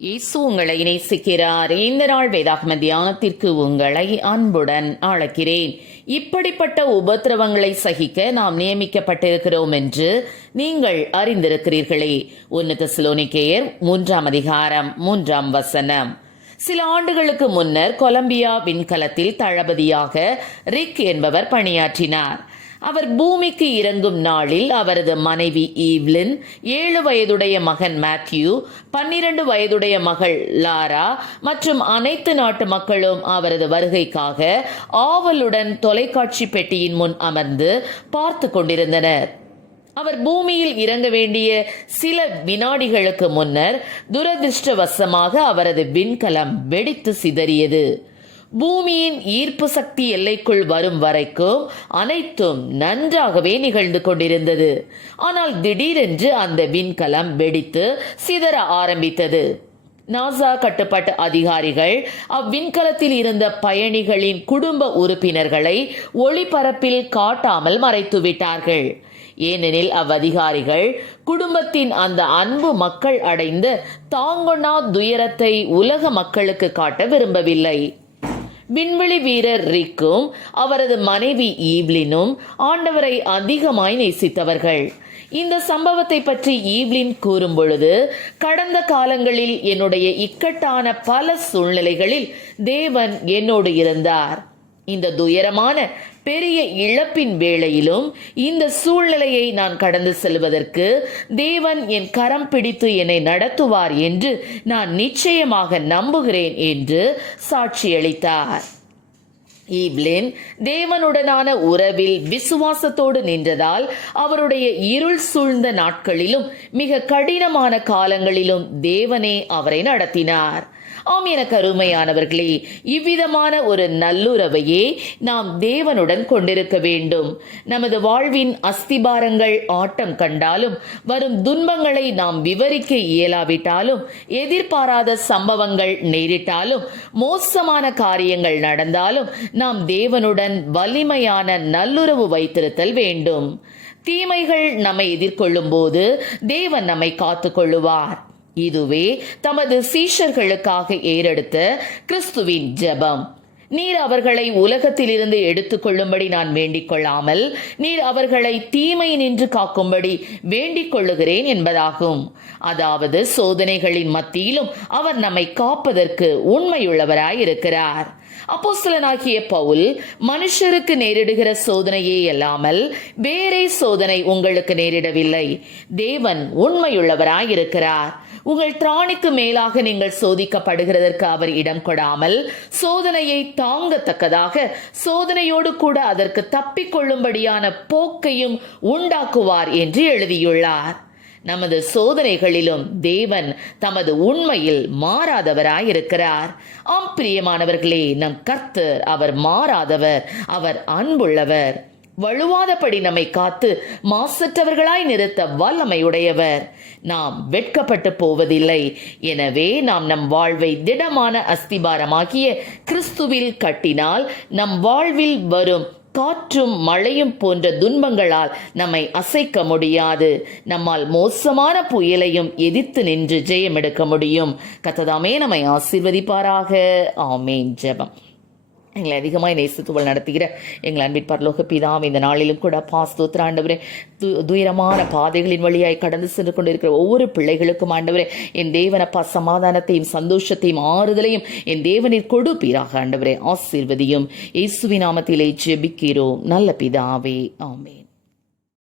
இயேசு உங்களை நேசிக்கிறார். இந்த நாள் வேதாகம தியானத்திற்கு உங்களை அன்புடன் அழைக்கிறேன். இப்படிப்பட்ட உபத்திரவங்களை சகிக்க நாம் நியமிக்கப்பட்டிருக்கிறோம் என்று நீங்கள் அறிந்திருக்கிறீர்களே. 1 தெசலோனிக்கேயர் 3 அதிகாரம் 3 சில ஆண்டுகளுக்கு முன்னர் கொலம்பியா விண்கலத்தில் தளபதியாக ரிக் என்பவர் பணியாற்றினார். அவர் பூமிக்கு இறங்கும் நாளில் அவரது மனைவி ஈவ்லின், 7 வயதுடைய மகன் மேத்யூ, 12 வயதுடைய மகள் லாரா மற்றும் அனைத்து நாட்டு மக்களும் அவரது வருகைக்காக ஆவலுடன் தொலைக்காட்சி பெட்டியின் முன் அமர்ந்து பார்த்து கொண்டிருந்தனர். அவர் பூமியில் இறங்க வேண்டிய சில வினாடிகளுக்கு முன்னர் துரதிருஷ்டவசமாக அவரது விண்கலம் வெடித்து சிதறியது. பூமியின் ஈர்ப்பு சக்தி எல்லைக்குள் வரும் வரைக்கும் அனைத்தும் நன்றாகவே நிகழ்ந்து கொண்டிருந்தது. ஆனால் திடீரென்று அந்த விண்கலம் வெடித்து சிதற ஆரம்பித்தது. நாசா கட்டுப்பாட்டு அதிகாரிகள் அவ்விண்கலத்தில் இருந்த பயணிகளின் குடும்ப உறுப்பினர்களை ஒளிபரப்பில் காட்டாமல் மறைத்துவிட்டார்கள். ஏனெனில் அவ்வதிகாரிகள் குடும்பத்தின் அந்த அன்பு மக்கள் அடைந்த தாங்கொண்ணா துயரத்தை உலக மக்களுக்கு காட்ட விரும்பவில்லை. விண்வெளி வீரர் ரிக்கும் அவரது மனைவி ஈவ்லினும் ஆண்டவரை அதிகமாய் நேசித்தவர்கள். இந்த சம்பவத்தை பற்றி ஈவ்லின் கூறும் பொழுது, கடந்த காலங்களில் என்னுடைய இக்கட்டான பல சூழ்நிலைகளில் தேவன் என்னோடு இருந்தார். இந்த துயரமான பெரிய இழப்பின் வேளையிலும் இந்த சூழ்நிலையை நான் கடந்து செல்வதற்கு தேவன் என் கரம் பிடித்து என்னை நடத்துவார் என்று நான் நிச்சயமாக நம்புகிறேன் என்று சாட்சியளித்தார். ஈவ்லின் தேவனுடனான உறவில் விசுவாசத்தோடு நின்றதால் அவருடைய இருள் சூழ்ந்த நாட்களிலும் மிக கடினமான காலங்களிலும் தேவனே அவரை நடத்தினார். ஆம், எனக்கு அருமையானவர்களே, இவ்விதமான ஒரு நல்லுறவையே நாம் தேவனுடன் கொண்டிருக்க வேண்டும். நமது வாழ்வின் அஸ்திபாரங்கள் ஆட்டம் கண்டாலும், வரும் துன்பங்களை நாம் விவரிக்க இயலாவிட்டாலும், எதிர்பாராத சம்பவங்கள் நேரிட்டாலும், மோசமான காரியங்கள் நடந்தாலும் நாம் தேவனுடன் வலிமையான நல்லுறவு வைத்திருத்தல் வேண்டும். தீமைகள் நம்மை எதிர்கொள்ளும் போது தேவன் நம்மை காத்துக் கொள்ளுவார். இதுவே தமது சீஷர்களுக்காக ஏறெடுத்த கிறிஸ்துவின் ஜெபம். நீர் அவர்களை உலகத்திலிருந்து எடுத்துக்கொள்ளும்படி நான் வேண்டிக் கொள்ளாமல், நீர் அவர்களை தீமை நின்று காக்கும்படி வேண்டிக் கொள்ளுகிறேன் என்பதாகும். அதாவது சோதனைகளின் மத்தியிலும் அவர் நம்மை காப்பதற்கு உண்மையுள்ளவராய் இருக்கிறார். அப்போஸ்தலனாகிய பவுல், மனுஷருக்கு நேரிடுகிற சோதனையே அல்லாமல் வேறே சோதனை உங்களுக்கு நேரிடவில்லை. தேவன் உண்மையுள்ளவராய் இருக்கிறார். உங்கள் திராணிக்கு மேலாக நீங்கள் சோதிக்கப்படுகிறதற்கு அவர் இடம் கொடாமல், சோதனையை தாங்கத்தக்கதாக சோதனையோடு கூட அதற்கு தப்பிக்கொள்ளும்படியான போக்கையும் உண்டாக்குவார் என்று எழுதியுள்ளார். நமது சோதனைகளிலும் தேவன் தமது உண்மையில் மாறாதவராயிருக்கிறார். ஆம் பிரியமானவர்களே, நம் கர்த்தர் அவர் மாறாதவர், அவர் அன்புள்ளவர். வழுவாதபடி நம்மை காத்து மாசற்றவர்களாய் நிறுத்த வல்லமையுடையவர். நாம் வெட்கப்பட்டு போவதில்லை. எனவே நாம் நம் வாழ்வை திடமான அஸ்திபாரமாகிய கிறிஸ்துவில் கட்டினால் நம் வாழ்வில் வரும் காற்றும் மழையும் போன்ற துன்பங்களால் நம்மை அசைக்க முடியாது. நம்மால் மோசமான புயலையும் எதிர்த்து நின்று ஜெயம் எடுக்க முடியும். கர்த்தர் நம்மை ஆசீர்வதிப்பாராக. ஆமென். ஜெபம். எங்களை அதிகமாக நேசித்துவள் நடத்துகிற எங்கள் அன்பின் பரலோக பிதாவே, இந்த நாளிலும் கூட ஸ்தோத்திர ஆண்டவரே, துயரமான பாதைகளின் வழியாய் கடந்து சென்று கொண்டிருக்கிற ஒவ்வொரு பிள்ளைகளுக்கும் ஆண்டவரே, என் தேவனப்பா சமாதானத்தையும் சந்தோஷத்தையும் ஆறுதலையும் என் தேவனில் கொடுப்பீராக ஆண்டவரே. ஆசீர்வதியும். இயேசுவின் நாமத்திலே ஜெபிக்கிறோம் நல்ல பிதாவே. ஆமென்.